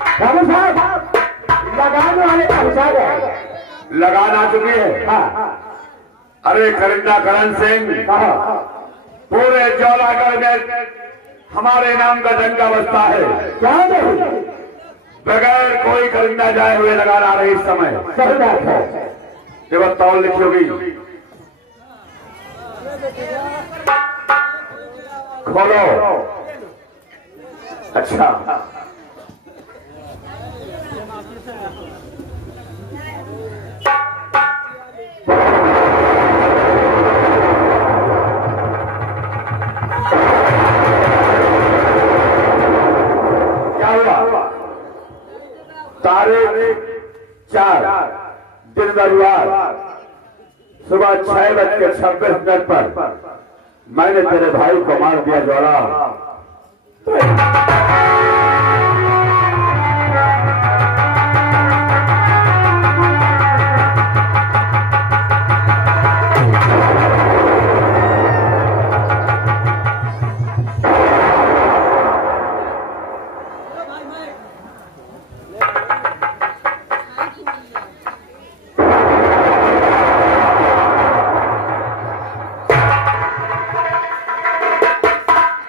बाबू साहब लगाने वाले पहुंचा गए। लगान आ चुकी है। हाँ। अरे करिंदा करण सिंह, पूरे जौलागढ़ में हमारे नाम का डंका बजता है। क्या नहीं बगैर कोई करिंदा जाए हुए लगान आ रही इस समय। सही बात है। ये बात तौल लिखी होगी। खोलो। अच्छा, तारीख 4 दिन रविवार सुबह 6:26 पर मैंने तेरे भाई को मार दिया ज्वाला।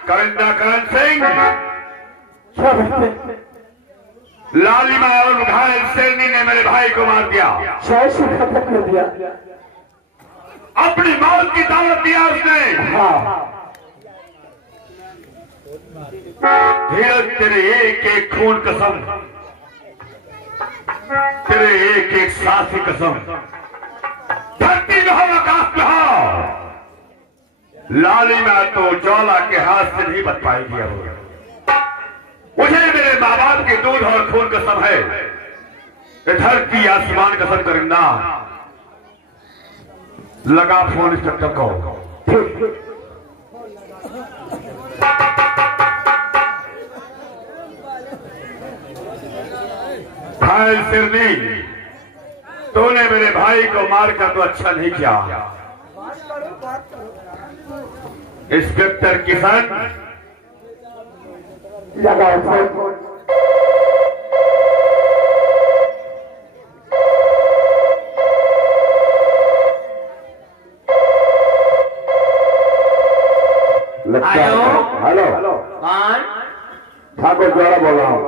करिंदा करण सिंह, लालिमा और घायल शेरनी ने मेरे भाई को मार दिया। से खत्म कर दिया। अपनी मौत की दावत दिया उसने। हाँ। धीरज, तेरे एक एक खून कसम, तेरे एक एक सांस की कसम, धरती में हो आकाश में हो, लालिमा तो ज्वाला के हाथ से नहीं बच पाएगी। अब मुझे मेरे माँ बाप के दूध और खून कसम है, धरती आसमान कसम। करिंदा, लगा फोन इंस्ट्रक्टर को। घायल शेरनी, तूने मेरे भाई को मारकर तो अच्छा नहीं किया। इंस्पेक्टर किशन, लगाओ फोन। हेलो, कौन? ठाकुर ज्वाला बोल रहा हूँ।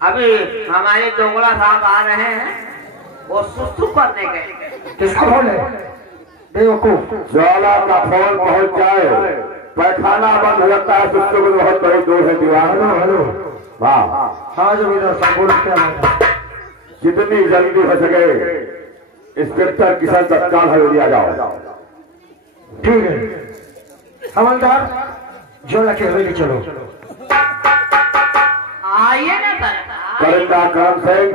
अभी हमारे दोगला साहब आ रहे हैं, वो सुसु करने गए। किसको बोले? बेवकूफ। ज्वाला का फोन पहुंच जाए, पैखाना बंद हो जाता है, सुसु को बहुत बड़ी दूर है दीवार। हेलो। हाँ, हाँ जमींदार साहब बोल क्या बात है? जितनी जल्दी हो सके इंस्पेक्टर किसान तत्काल हवेली जाओ। ठीक है हवलदार, ज्वाला की हवेली चलो। आइए ना सर। करिंदा करण सिंह,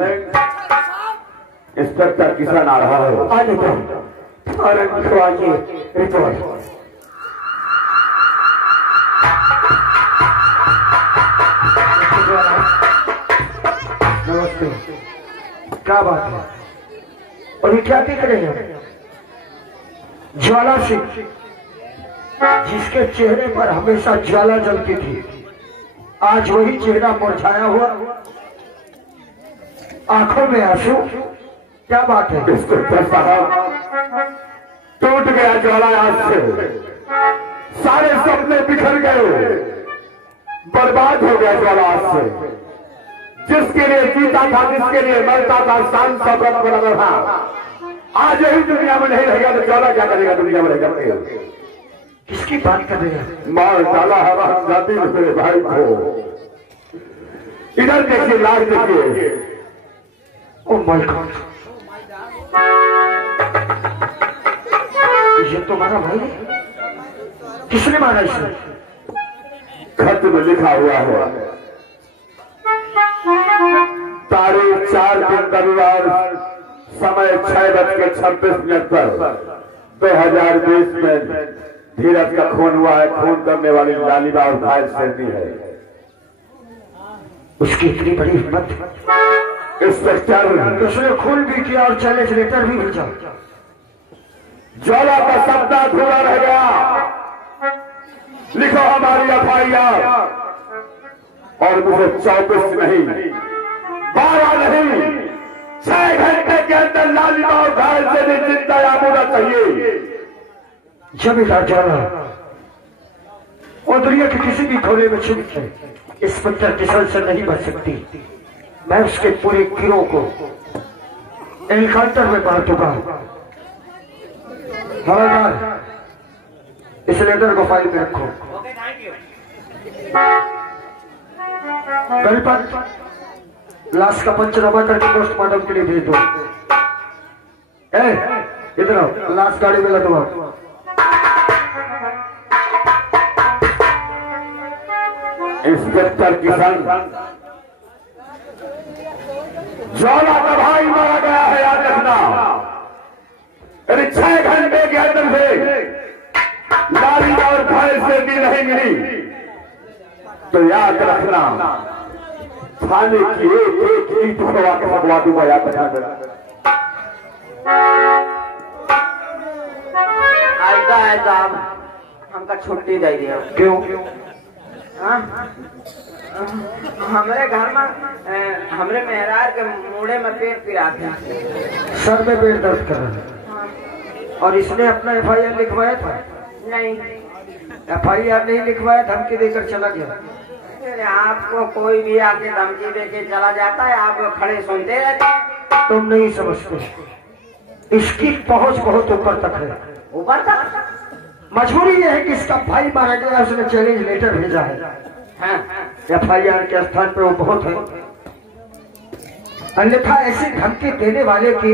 इंस्पेक्टर किसान आ रहा है। आगे तो अरे लिखवाइए रिपोर्ट। नमस्ते, क्या बात है? और ये क्या देख रहे हैं? ज्वाला सिंह, जिसके चेहरे पर हमेशा ज्वाला जलती थी, आज वही चेहरा मुरझाया हुआ, आंखों में आंसू। क्या बात है? इंस्पेक्टर साहब, टूट गया ज्वाला आज से, सारे सपने बिखर गए, बर्बाद हो गया ज्वाला आज से। जिसके लिए जीता था, जिसके लिए मरता था, शान शौकत बराबर था, आज यही दुनिया में नहीं रहेगा तो ज्वाला क्या करेगा दुनिया में रह करके? किसकी बात कर रहे हैं? मार डाला हवा जाती मेरे भाई को। इधर देखिए, लाश देखिए। ओ माय गॉड, ये तो मारा भाई। किसने मारा इसे? खत में लिखा हुआ है, तारीख 4 दिन रविवार, समय 6:26 पर 2020 में धीरज का खून हुआ है। खून करने वाली लालिमा और घायल शेरनी है। उसकी इतनी बड़ी हिम्मत। इंस्पेक्टर, उसने खून भी किया और चैलेंज लेटर भी भेजा। ज्वाला का सपना अधूरा रह गया। लिखो हमारी FIR और मुझे 24 नहीं 12 नहीं 6 घंटे के अंदर लालीबाव घायल से भी जिंदा होना चाहिए। जमींदार ज्वाला और दुनिया के किसी भी कोने में छिप के इंस्पेक्टर किशन से नहीं बच सकती। मैं उसके पूरे गिरोह को एनकाउंटर में मार दूंगा। हवलदार, इस लेटर को फाइल में रखो। गणपत लाश का पंचनामा करके पोस्टमार्टम के लिए भेज दो। इधर आओ, लाश गाड़ी में लदवा। इंस्पेक्टर किशन ज्वाला का भाई मारा गया है, याद रखना। यदि 6 घंटे के अंदर से लाली और घायल से भी नहीं मिली तो याद रखना थाने की एक ईंट उठवा के भगवा दूंगा। याद रखना। ऐसा है साहब, हमका छुट्टी दे दिया। क्यों? हमरे घर में हमरे मेहरार के मुड़े में पेट पिराते हैं, सर में पेट दर्द कर रहा है। और इसने अपना FIR लिखवाया था? नहीं, FIR नहीं लिखवाया, धमकी देकर चला गया। अरे आपको कोई भी आके धमकी देके चला जाता है, आप खड़े सुनते रहते। तुम नहीं समझते, इसकी पहुंच बहुत ऊपर तक है। ऊपर तक? मजबूरी यह है कि इसका भाई मारा गया, उसने चैलेंज लेटर भेजा है। FIR के स्थान पे वो बहुत है, अन्यथा ऐसी धमकी देने वाले की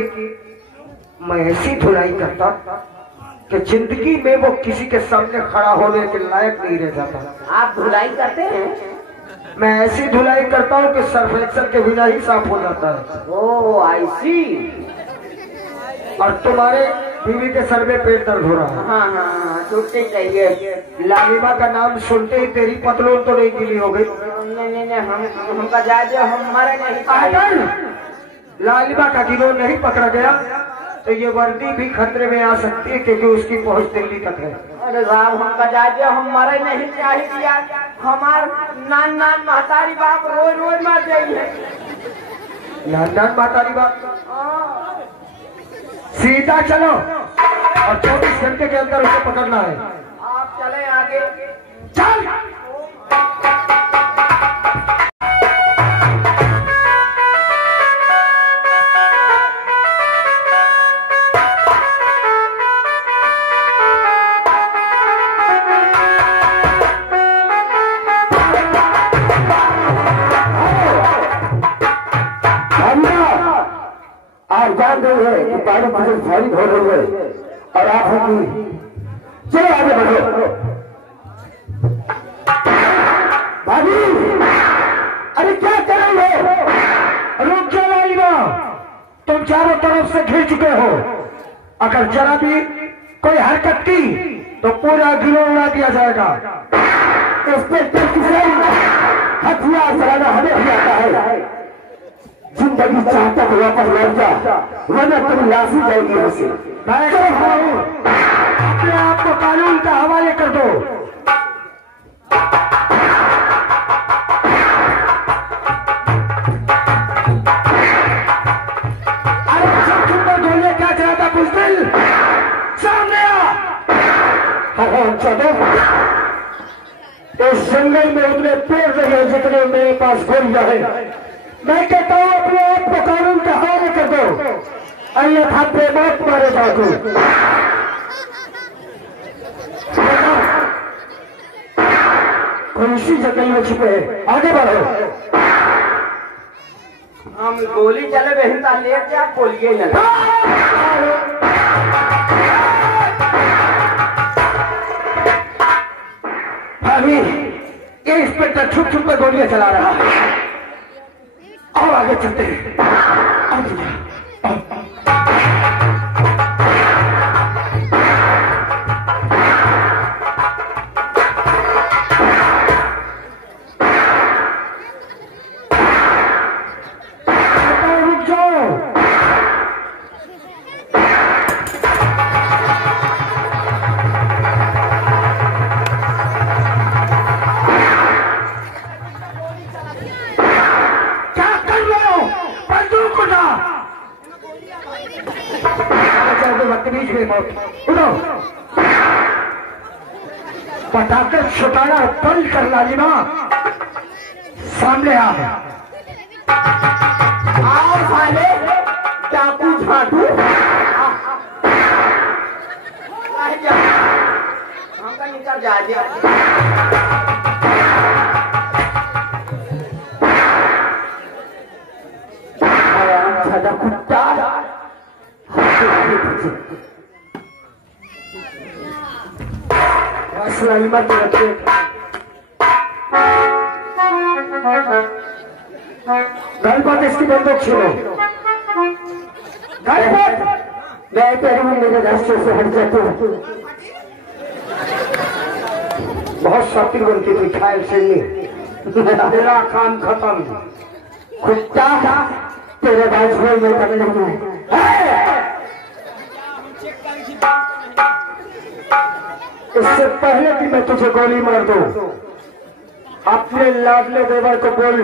मैं ऐसी धुलाई करता कि जिंदगी में वो किसी के सामने खड़ा होने के लायक नहीं रह जाता। आप धुलाई करते हैं? मैं ऐसी धुलाई करता हूँ कि सर्फ एक्सल के बिना ही साफ हो जाता है। ओह आई सी। और तुम्हारे बीवी के सर में पेट दर्द हो रहा है। हाँ हाँ हाँ, छुट्टी चाहिए। लालिमा का नाम सुनते ही तेरी पतलून तो नहीं गीली हो गई? नहीं, हमका जाए, हमारे नहीं। लालिमा का गिरोह नहीं पकड़ा गया तो ये वर्दी भी खतरे में आ सकती है, क्योंकि उसकी पहुंच दिल्ली तक है। अरे साहब, हमका जाए, हमारे नहीं चाहिए यार। हमार नान महतारी बाप रोज रोज मर जाइए। नान महतारी बाप? सीधा चलो और 24 घंटे के अंदर उसे पकड़ना है। आप चले आगे। चल। आप जान रहे हैं कि पानी फसल सारी हो रही है और आप होगी। चलो आगे बढ़ो। भाभी, अरे क्या कर रही हो? रुक जाओ लालिमा, तुम चारों तरफ से घिर चुके हो। अगर जरा भी कोई हरकत की तो पूरा गिरोह उड़ा दिया जाएगा। इंस्पेक्टर किशन, हथियार चलाना हमें भी आता है। जिंदगी चाहता तो वापस लौट जा, वरना तेरी लाश ही जाएगी हमसे। मैं कह रहा हूं, अपने आप को कानून के हवाले कर दो। अरे जब तुमको गोलियां क्या चलाता बुज़दिल, सामने आ। चलो, इस जंगल में उतने पेड़ नहीं है जितने मेरे पास गोलियां हैं। मैं कहता हूँ अपने आप को कानून के हवाले कर दो, अन्यथा बेमौत मारे जाओगे। कोई इसी जगह में छुपे हैं, आगे बढ़ो। हम गोली चले बेहतर ले जा, बोलिए न। भाभी, ये इंस्पेक्टर छुप छुप कर गोलियां चला रहा है। और आगे चलते हैं। रुक जाओ। बदतमीज हुई मौत। उठो, पटाखे छुटाना बंद कर लालिमा, सामने आ। आओ साले चाकू झाटू हमका निकल जा दिया। सादा कुत्ता लालिमा के रखे गलबात इसकी बंदूक छीनो। गलबात मैं तेरी मेरे रास्ते से हट जाती हूँ। बहुत शातिर बनती थी खायल से मेरा काम खत्म। कुत्ता तेरे बाजू में करने लगा है। इससे पहले कि मैं तुझे गोली मार दूं, अपने लाडले देवर को बोल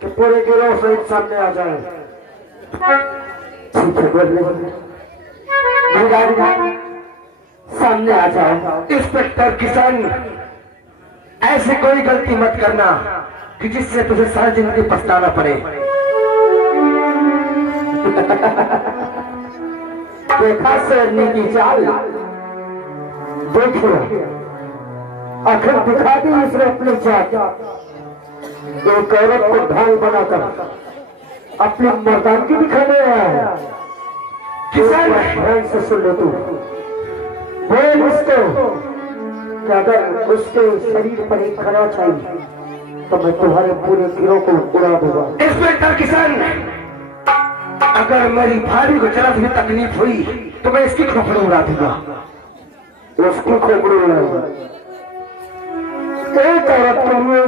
कि पूरे गिरोह सहित सामने आ जाए। ठीक है, बोलने सामने आ जाओ। इंस्पेक्टर किशन, ऐसी कोई गलती मत करना कि जिससे तुझे सारी जिंदगी पछताना पड़े। देखा शेरनी की चाल, देखो आखिर दिखा दी इसने अपनी जात। एक औरत को ढाल बनाकर अपनी मर्दानगी दिखाने आया है। किसान ध्यान से सुन लो, तू बोल उसको कि अगर उसके शरीर पर एक खरा चाहिए तो मैं तुम्हारे पूरे गिरोह को उड़ा दूंगा। इंस्पेक्टर किसान, अगर मेरी भारी को जरा भी तकलीफ हुई तो मैं इसकी खोपड़ी उड़ा दूंगा। उसकी खोपड़ी उड़ाऊंगा। एक औरत के लिए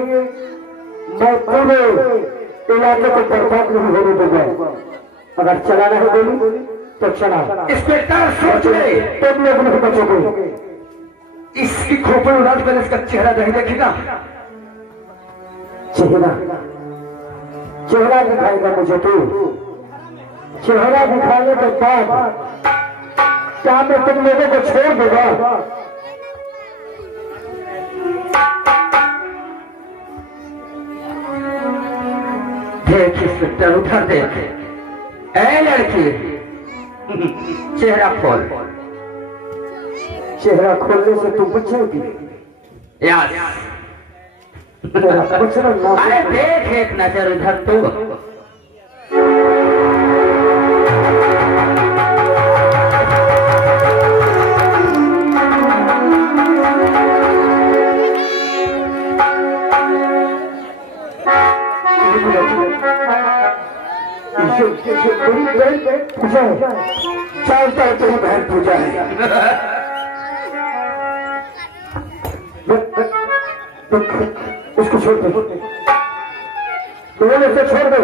मैं पूरे इलाके को बर्बाद नहीं होने दूंगा। अगर चलाना है गोली तो चला। इंस्पेक्टर सोच ले, तुम लोग नहीं बचोगे। इसकी खोपड़ी उड़ा कर इसका चेहरा नहीं देखेगा। चेहरा दिखाएगा मुझे तू। चेहरा दिखाने के बाद क्या मैं तुम लोगों को छोड़ दूंगा? देख इंस्पेक्टर, उधर देख। ऐ लड़की, चेहरा खोल। चेहरा खोलने से तू बचेगी। यार अरे देख एक नजर उधर तो। पूजा है, चार तरह की बहन पूजा है। इसको छोड़ दो, तुम्हें इसे छोड़ दो।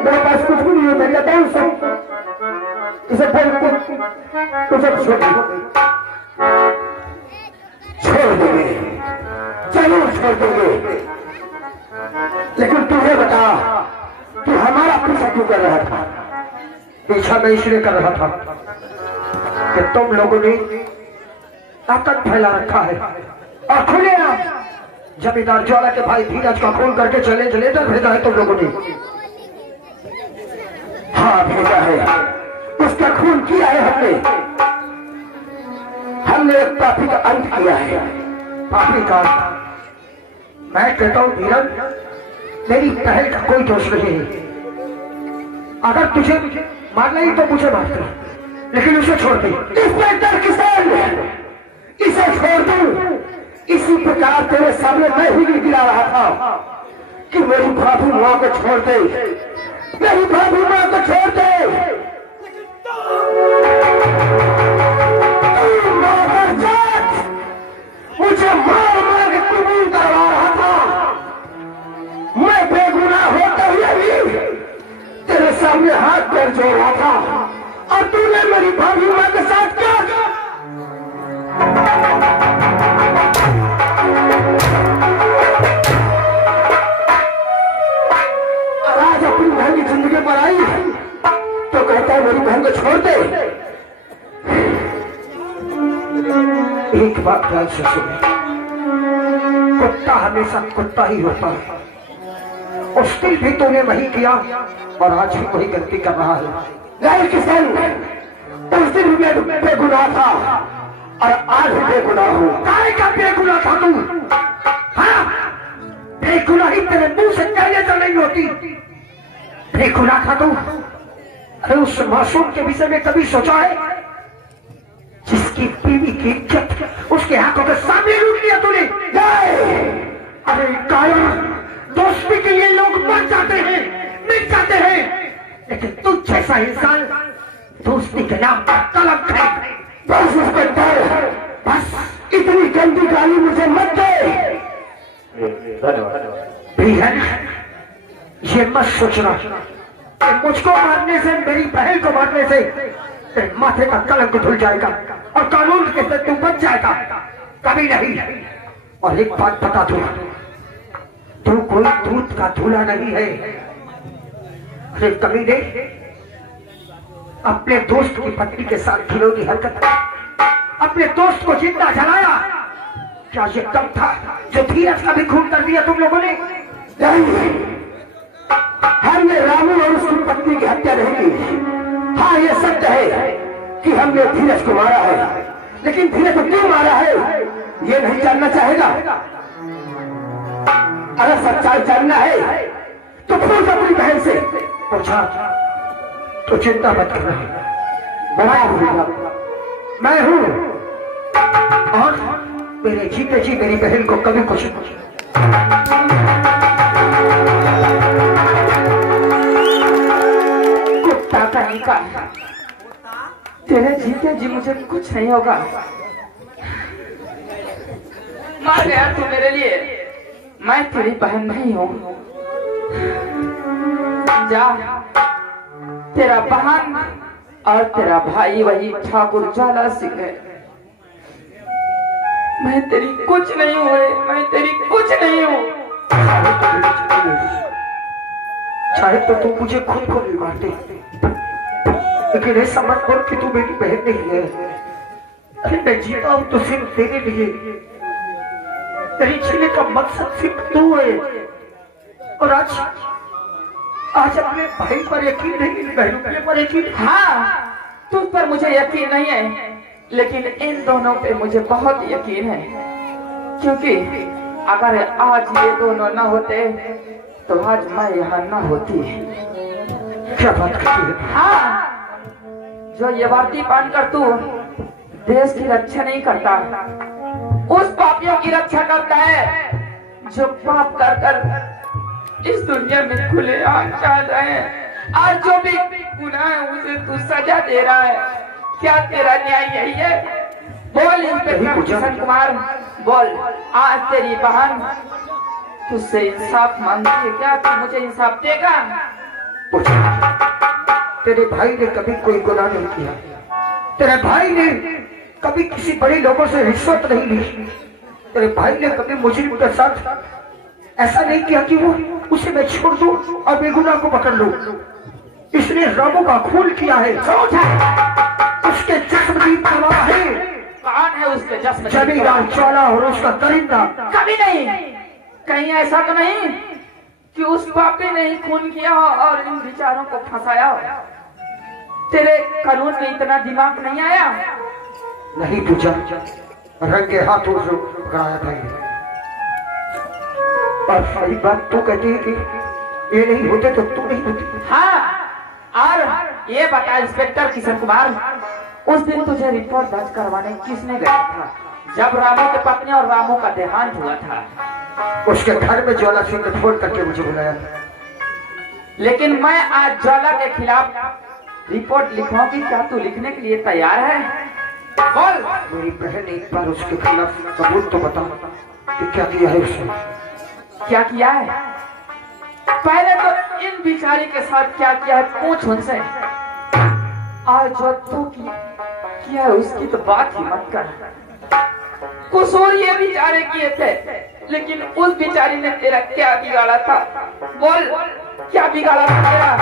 मेरे पास कुछ भी नहीं है, मैं कहता हूँ सब इसे छोड़ दो। छोड़ देंगे, जरूर छोड़ देंगे। लेकिन तुम्हें बता कि हमारा पीछा क्यों कर रहा था? पीछा मैं इसलिए कर रहा था कि तुम लोगों ने ताकत फैला रखा है और खुले जमींदार ज्वाला के भाई धीरज का खून करके चैलेंज लेटर भेजा है तुम लोगों ने। हाँ भेजा है, उसका खून किया है हमने एक पापी का अंत किया है। पापी का मैं कहता हूँ धीरज, मेरी पहल का कोई दोष नहीं है। अगर तुझे मारना ही तो मुझे मार दे, लेकिन उसे छोड़ दे। इंस्पेक्टर किसान, इसे छोड़ दो। इसी प्रकार तेरे सामने मैं ही गिरा रहा था कि मेरी भाभी माँ को छोड़ दे, मेरी भाभी माँ को छोड़ दे। मुझे मार मार के कबूल करवा रहा था। मैं बेगुनाह होता हुए भी तेरे सामने हाथ पैर जोड़ रहा था और तूने मेरी भाभी माँ के साथ क्या किया? आज अपनी बहन की जिंदगी पर आई को छोड़ दे। एक बात ध्यान से सुने, कुत्ता हमेशा कुत्ता ही होता है। उस दिन भी तूने वही किया और आज भी वही गलती कर रहा है। नहीं किसान, उस दिन भी मैं बेगुनाह था और आज भी बेगुनाह हूँ। काय का बेगुनाह था तू? हाँ, बेगुनाही तेरे मुंह से कहने तो नहीं होती। बेगुनाह था तू। अरे उस मासूम के विषय में कभी सोचा है जिसकी बीवी की इज्जत उसके आंखों के सामने लूट लिया तूने? अरे कायर, दोस्ती के लिए लोग मर जाते हैं, मिट जाते हैं, लेकिन तुझ जैसा इंसान दोस्ती के नाम पर कलंक है। बस इंस्पेक्टर, बस इतनी गंदी गाली मुझे मत दे। बिहन, ये मत सोचना कि मुझको मारने से, मेरी बहन को मारने से तेरे माथे का कलंक धुल जाएगा और कानून के से तू बच जाएगा। कभी नहीं। और एक बात बता दूं, तू कोई दूध का धूला नहीं है। अरे कमीने, अपने दोस्त की पत्नी के साथ खिलौनी हरकत, अपने दोस्त को जिंदा जलाया। क्या ये कम था जो धीरज का भी खून कर दिया तुम लोगों ने? नहीं, हमने रामू और उसकी पत्नी की हत्या नहीं की। हाँ, ये सत्य है कि हमने धीरज को मारा है, लेकिन धीरज को क्यों मारा है ये नहीं जानना चाहेगा। अगर सच्चाई जानना है तो पूछ अपनी बहन से। पूछा तो चिंता मत कर रही, मैं हूं और मेरे जीते जी मेरी बहन को कभी कुछ कुत्ता कहीं का, तेरे जीते जी मुझे कुछ नहीं होगा। मर गया तू मेरे लिए, मैं तेरी बहन नहीं हूँ। जा, तेरा बहन और तेरा भाई वही ठाकुर ज्वाला सिंह है। मैं तेरी कुछ नहीं हूँ, मैं तेरी कुछ नहीं हूँ। चाहे तो तू मुझे खुद को भी मार दे, लेकिन ऐसा मत बोल कि तू मेरी बहन नहीं है। अरे मैं जीता हूं तो सिर्फ तेरे लिए। तेरी जीने का मकसद सिर्फ तू है। और आज अपने भाई पर यकीन नहीं, बहन पर यकीन। हाँ, तुझ पर मुझे यकीन नहीं है, लेकिन इन दोनों पे मुझे बहुत यकीन है। क्योंकि अगर आज ये दोनों न होते तो आज मैं यहाँ न होती। क्या बात करती है? हाँ, जो ये वर्दी पहनकर तू देश की रक्षा नहीं करता, उस पापियों की रक्षा करता है जो पाप कर कर इस दुनिया में खुले आम चाह रहे हैं। और जो भी गुनाह है उसे तू सजा दे रहा है। क्या तेरा न्याय यही है? बोल इंस्पेक्टर किशन कुमार, बोल। आज तेरी बहन तुझसे इंसाफ मांगती है, क्या तू मुझे इंसाफ देगा? तेरे भाई ने कभी कोई गुनाह नहीं किया। तेरे भाई ने कभी किसी बड़े लोगों से रिश्वत नहीं ली। तेरे भाई ने कभी मुजरिम के साथ ऐसा नहीं किया कि वो उसे मैं छोड़ दूं और बेगुनाह को पकड़ लूं। इसने रामू का खून किया है। उसके जख्म की परवाह है। कौन है उसके जख्म? जमींदार ज्वाला और उसका दरिंदा। कभी नहीं। कहीं ऐसा तो नहीं कि उस पापी ने ही खून किया हो और इन विचारों को फंसाया हो? तेरे कानून में इतना दिमाग नहीं आया? नहीं पूछा, रंगे हाथों से पकड़ाया था। और सही बात तू कहती है कि ये नहीं होते तो तू नहीं होती। हाँ, और ये बता इंस्पेक्टर किशन कुमार, उस दिन तुझे रिपोर्ट दर्ज करवाने किसने गया था जब रामू की पत्नी और रामू का देहांत हुआ था? उसके घर में ज्वाला सिंह ने फोन करके मुझे बुलाया। लेकिन मैं आज ज्वाला के खिलाफ रिपोर्ट लिखवाऊंगी, क्या तू लिखने के लिए तैयार है? बोल। मेरी बहन एक बार उसके खिलाफ सबूत तो बता कि क्या किया है उसने। क्या किया है? पहले तो इन बिचारी के साथ क्या किया है पूछ उनसे। और जो तू किया है उसकी तो बात ही मत कर। कसूर ये बिचारे किए थे, लेकिन उस बिचारी ने तेरा क्या बिगाड़ा था? बोल, क्या बिगाड़ा था तेरा?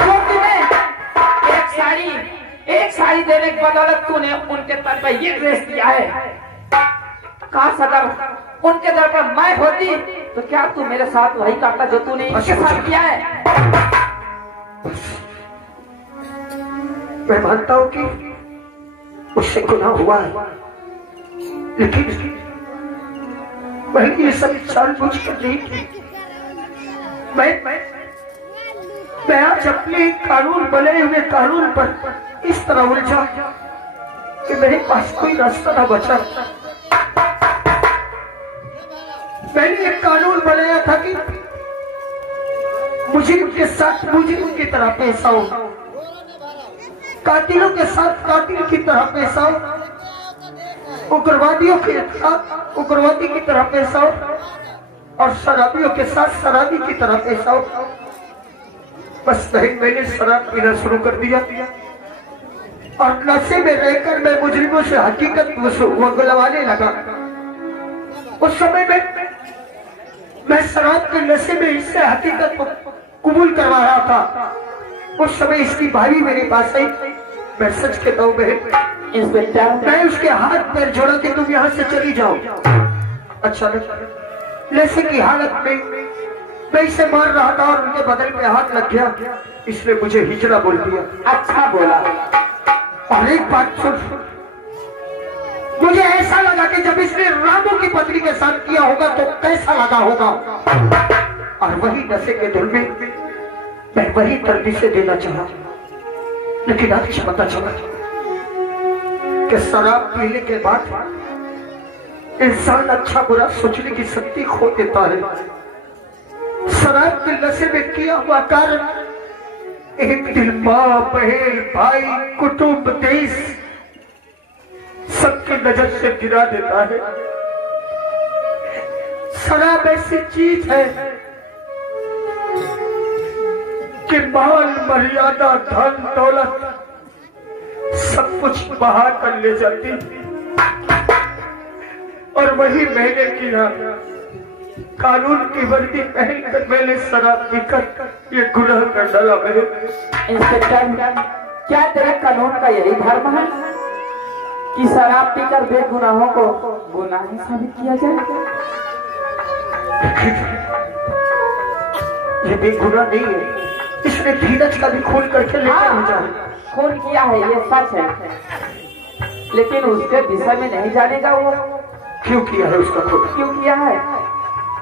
जो तुम्हें एक साड़ी दिखाई देने की बदौलत तूने उनके सर पर ये ड्रेस दिया है। काश अगर उनके दर पर मैं होती तो क्या तू मेरे साथ वही करता जो तूने इनके साथ किया है। मैं मानता हूं कि उससे गुनाह हुआ है, लेकिन मैं ये सब जानबूझकर नहीं की। मैं आज अपने कानून बने हुए कानून पर इस तरह उलझा कि मेरे पास कोई रास्ता ना बचा। मैंने एक कानून बनाया था कि मुजरिम के साथ मुजरिम की तरह पेश आओ, कातिलों के साथ कातिल की तरह पेश आओ, उग्रवादियों के साथ उग्रवादी की तरह पेश आओ और शराबियों के साथ शराबी की तरह पेश आओ। बस मैंने शराब पीना शुरू कर दिया और नशे में रहकर मैं मुजरिमों से हकीकत वगलवाने लगा। उस समय में मैं शराब के नशे में इससे हकीकत को कबूल करवा रहा था। उस समय इसकी भाभी मेरे पास आई। मैं सच कहता हूँ इंस्पेक्टर, मैं उसके हाथ पैर जोड़ा कि तुम यहाँ से चली जाओ। अच्छा नशे की हालत में मैं इसे मार रहा था और उनके बदल में हाथ लग गया, इसने मुझे हिजड़ा बोल दिया। अच्छा बोला। और एक बात सुन, मुझे ऐसा लगा कि जब इसने रामू की पत्नी के साथ किया होगा तो कैसा लगा होगा, और वही नशे के धुन में मैं वही तर्दी से देना चाहा। लेकिन आज पता चला कि शराब पीने के बाद इंसान अच्छा बुरा सोचने की शक्ति खो देता है। शराब के नशे में किया हुआ कारण एक दिन माँ बहन भाई कुटुंब देश सबकी नजर से गिरा देता है। शराब ऐसी चीज है कि माल मर्यादा धन दौलत सब कुछ बहा कर ले जाती, और वही मैंने किया। कानून की वर्दी पहनकर मैंने शराब पीकर ये गुनाह कर डाला। मेरे इंस्पेक्टर, क्या तेरे कानून का यही धर्म है कि शराब पीकर बेगुनाहों को गुनाही साबित किया जाए? ये बेगुनाह नहीं है, इसने धीरज का भी खून करके लेकर भेजा है। खून किया है ये सच है, लेकिन उसके विषय में नहीं जानेगा वो क्यों किया है उसका खून। क्यों किया है?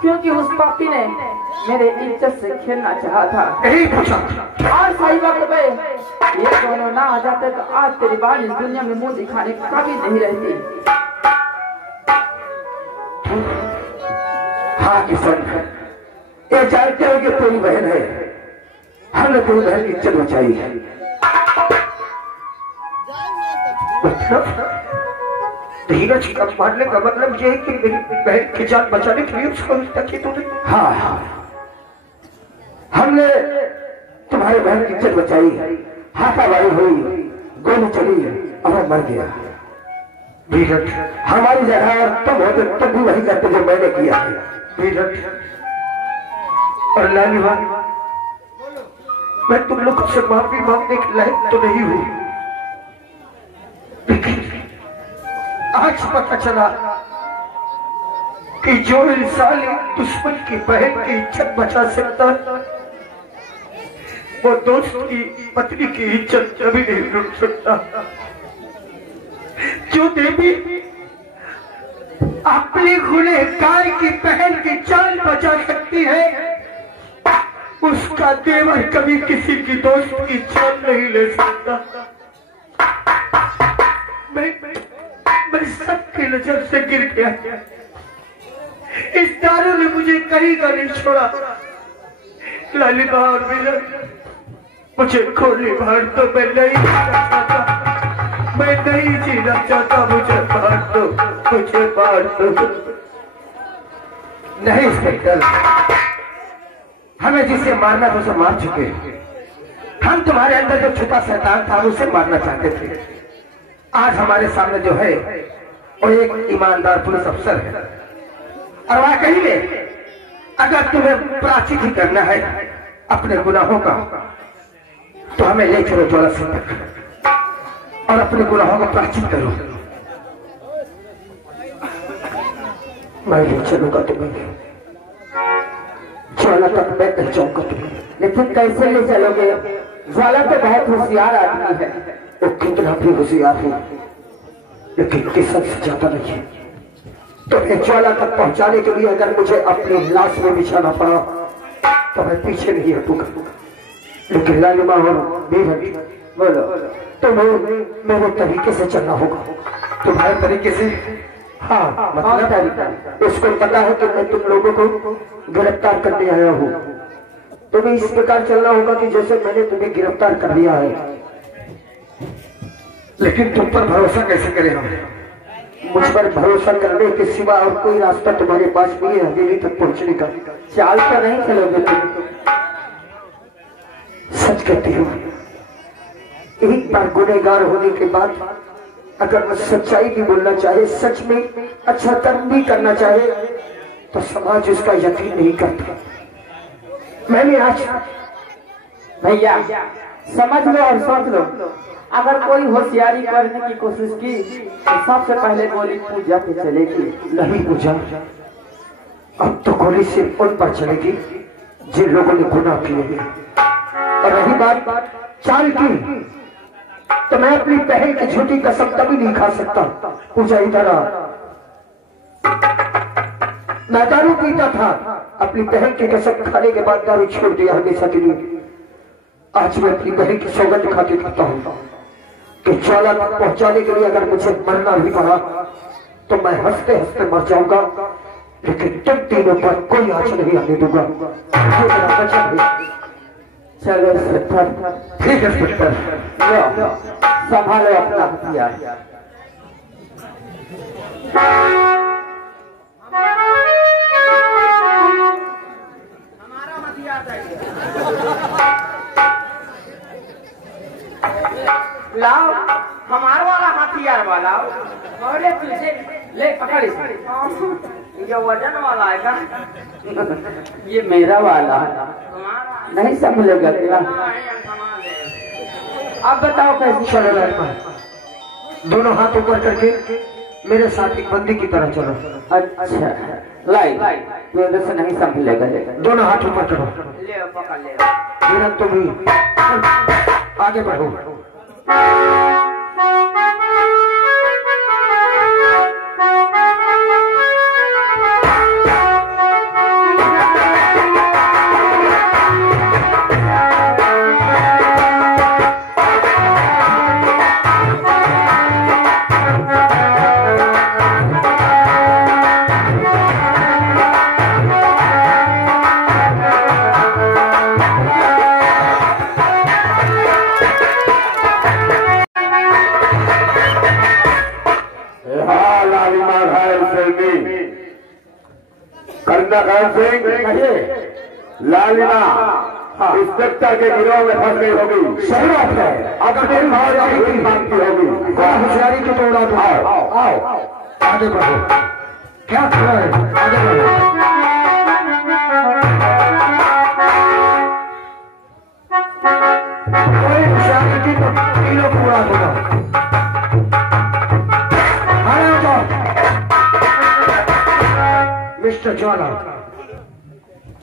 क्योंकि उस पापी ने मेरे इज्जत से खेलना चाहा था। यही पूछा। और सही वक्त पे ये दोनों ना आ जाते तो आज तेरी बात इस दुनिया में मुंह दिखाने कभी नहीं रहती। हाँ किसान, ये जानते हो कि तेरी बहन है, हमने तेरी बहन की इज्जत बचाई है। धीरज का मारने का मतलब ये है कि मेरी बहन की जान बचाने के लिए उसको हत्या की तूने? हाँ, हमने तुम्हारे बहन की इज्जत बचाई, हाथापाई हुई, गोली चली और मर गया। धीरज, हमारी जगह तुम होते तुम भी वही करते जो मैंने किया है। धीरज और लालिमा, मैं तुम लोग से माफी मांगने के लायक तो नहीं हुई, लेकिन आज पता चला कि जो इंसान दुश्मन की बहन की इज्जत बचा सकता वो दोस्त की पत्नी की इज्जत कभी नहीं लूट सकता। जो देवी अपने गुनहगार की बहन की जान बचा सकती है, उसका देवर कभी किसी की दोस्त की जान नहीं ले सकता। मैं सबकी नजर से गिर गया। इस दारू ने मुझे कहीं का नहीं छोड़ा। लालिमा और मीरा, मुझे गोली मार दो, मैं नहीं जीना चाहता, मैं नहीं जीना चाहता, मुझे मार दो, मुझे मार दो। नहीं इंस्पेक्टर, हमें जिसे मारना था उसे मार चुके। हम तुम्हारे अंदर जो छुपा शैतान था उसे मारना चाहते थे। आज हमारे सामने जो है वो एक ईमानदार पुलिस अफसर है, और वाकई में अगर तुम्हें प्रायश्चित ही करना है अपने गुनाहों का तो हमें ले चलो ज्वाला सिंह तक, और अपने गुनाहों का प्रायश्चित करो। मैं ले चलूंगा तुम्हें, ज्वाला तक मैं ले जाऊंगा तुम्हें। लेकिन कैसे ले चलोगे? ज्वाला तो बहुत होशियार आदमी है। वो कितना भी होशियार है, लेकिन किसन से ज्यादा नहीं है। तो ज्वाला तक पहुंचाने के लिए अगर मुझे अपनी लाश में बिछाना पड़ा तो मैं पीछे नहीं हटूंगा। लेकिन लालिमा और बेहद बोलो तो मेरे तरीके से चलना होगा। तुम्हारे तरीके से? हाँ, मतलब उसको पता है कि मैं तुम लोगों को गिरफ्तार करने आया हूँ। तुम्हें इस प्रकार चलना होगा कि जैसे मैंने तुम्हें गिरफ्तार कर लिया है। लेकिन तुम पर भरोसा कैसे करें हम? मुझ पर भरोसा करने के सिवा और कोई रास्ता तुम्हारे पास नहीं है हवेली तक पहुंचने का। चाल तो नहीं चलोगे तुम? सच कहती हो। एक बार गुनहगार होने के बाद अगर वह सच्चाई भी बोलना चाहे, सच में अच्छा कर्म भी करना चाहे, तो समाज उसका यकीन नहीं करता। मैंने आज भैया समझ लो और सोच लो, अगर कोई होशियारी करने की कोशिश की तो सबसे पहले गोली पूजा पे चलेगी। नहीं पूजा, अब तो गोली सिर्फ उन पर चलेगी जिन लोगों ने गुनाह किए हैं। और रही बात चाल की, तो मैं अपनी बहन की झूठी कसम कभी नहीं खा सकता। पूजा इधर आ। मैं दारू पीता था, अपनी बहन की कसम खाने के बाद दारू छोड़ दिया हमेशा के लिए। आज मैं अपनी बहन की सौगंध खा के खाता हूँ कि ज्वाला तक पहुंचाने के लिए अगर मुझे मरना भी पड़ा तो मैं हंसते हंसते मर जाऊंगा, लेकिन तुम तीनों पर कोई आंच नहीं आने दूंगा। ये मेरा वचन है। चलो इंस्पेक्टर। ठीक है इंस्पेक्टर, संभालो अपना हथियार। लाओ हमारा वाला हथियार वाला। अरे पीछे ले पकड़ इसे। ये वजन वाला है का? ये मेरा वाला नहीं समझेगा क्या? अब बताओ कैसे? चलो लालिमा, दोनों हाथ ऊपर करके मेरे साथ एक बंदी की तरह चलो। अच्छा लाई तू इधर से नहीं संभलेगा। दोनों हाथ ऊपर करो। ले पकड़ ले। हिरन तुम भी आगे बढ़ो। लालिमा इंस्पेक्टर के गिरोह में फंस गई होगी। सही बात है। अगर मेरी मांगती होगी होशियारी की तो उड़ा दो। आओ आओ आगे बढ़ो। क्या खड़ा है? आगे बढ़ो। कोई होशियारी की तो तीनों को उड़ा दूंगा। मिस्टर ज्वाला,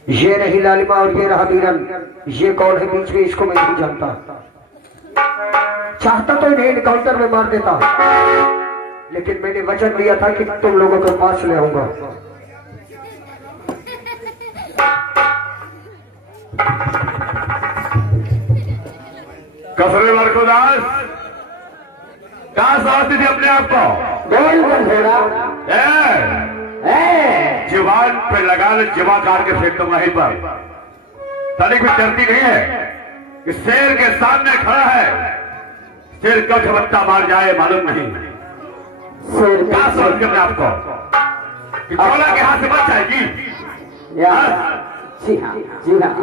ये रही लालिमा और ये रहा मीरन। ये कौन है बीच में? इसको मैं नहीं जानता। चाहता तो इन्हें एनकाउंटर में मार देता, लेकिन मैंने वचन दिया था कि तुम लोगों के पास ले आऊंगा। कसरे मरकुदास कहा समझती थी अपने आप को? जुबान पे लगा ले, जुबा काट के फेंक दूंगा वहीं पर। तनिक भी डरती नहीं है कि शेर के सामने खड़ा है, शेर कब झपट्टा मार जाए मालूम नहीं। क्या समझ के अपने आपको कि ज्वाला के हाथ से बच जाएगी? जी हाँ जी हाँ।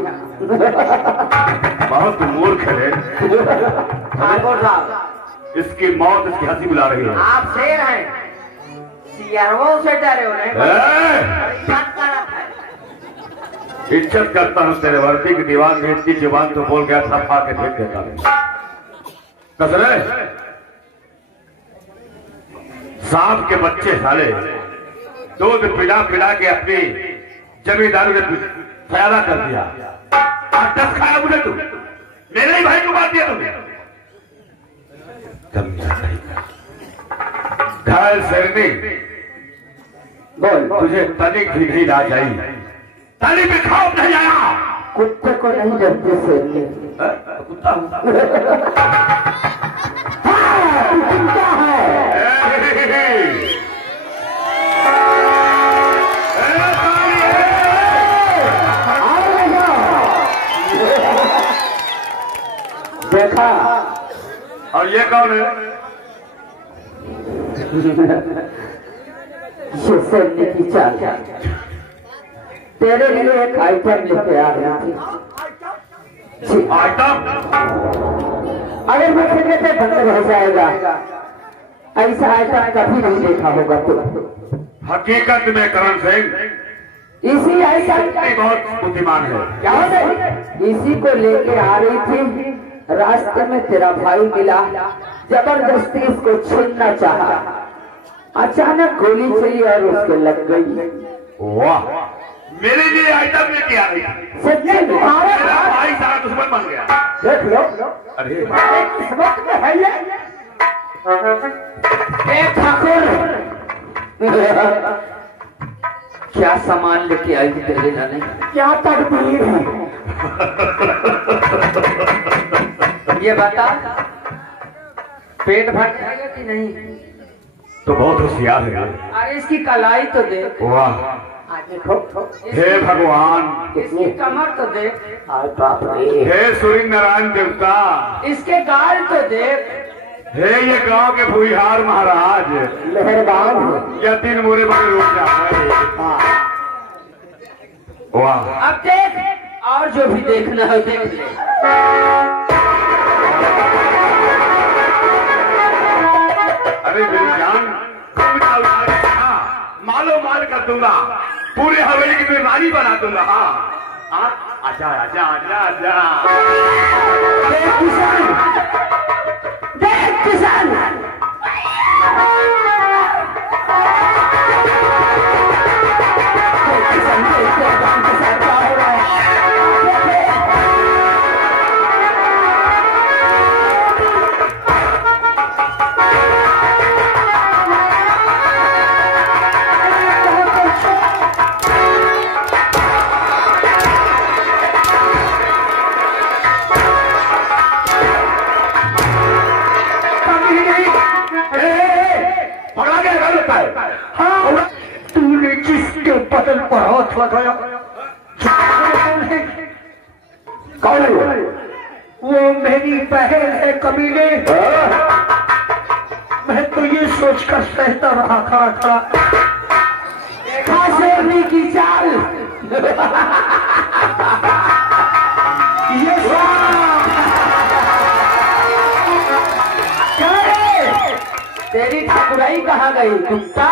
बहुत मूर्ख है। इसकी मौत इसकी हंसी बुला रही है। आप शेर हैं, सियारों से डरे हो इज्जत करता हूँ तेरे वर्दी की दीवान में, इतनी जुबान तो बोल गया था, फाड़ के फेंक देता है। कसरे सांप के बच्चे साले दूध पिला पिला के अपनी जमींदारों ने फयादा कर दिया। और 10 खाया मुझे तू, मेरे ही भाई को मार दिया तुमने। घायल शेरनी बोल, तुझे तनिक भी ला जाई, तनिक भी खौफ नहीं आया। कुत्ते को नहीं डरते शेरनी, कुत्ता कुत्ता है। देखा, और ये कौन है? ये शेरनी की चाल है। तेरे लिए एक आइटम लेके आ रही थी। आइटम? अगर मैं खेलने से बंद रह जाएगा, ऐसा आइटम कभी नहीं देखा होगा तो। हकीकत में करण सिंह इसी आइटम बहुत बुद्धिमान है। क्या है? इसी को लेके आ रही थी, रास्ते में तेरा भाई मिला, जबरदस्ती इसको छीनना चाहा, अचानक गोली चली और उसके लग गई। वाह, मेरे लिए आइटम लेके आ रही है। सच्चे में मेरा भाई सारा दुश्मन बन गया। देख लो। अरे किस्मत में है ये। ठाकुर, क्या सामान लेके आई थी तेरे लाने? क्या तकदीर है। ये बता, पेट भर जाएगा कि नहीं? तो बहुत होशियार है। अरे इसकी कलाई तो देख। वाह, देखो, हे भगवान, इसकी कमर तो देख। बाप रे। हे सूर्य नारायण देवता, इसके गाल तो देख। हे ये गांव के भूहार महाराज, मेहरबान। या 3 मोरे बड़े रोक जाए। वाह, अब देख, और जो भी देखना है देख ले। अरे मेरी जान, मालो माल कर दूंगा, पूरे हवेली की मैं रानी बना दूंगा। हाँ, आजा आजा आजा आजा। देख किसान, देख किसान। तूने जिसके बदन पर हाथ लगाया कौन है? वो मेरी बहन है कमीने। मैं तो ये सोचकर सहता रहा खड़ा खड़ा। देखा शेरनी की चाल। ये तेरी ठाकुराई कहाँ गई कुत्ता?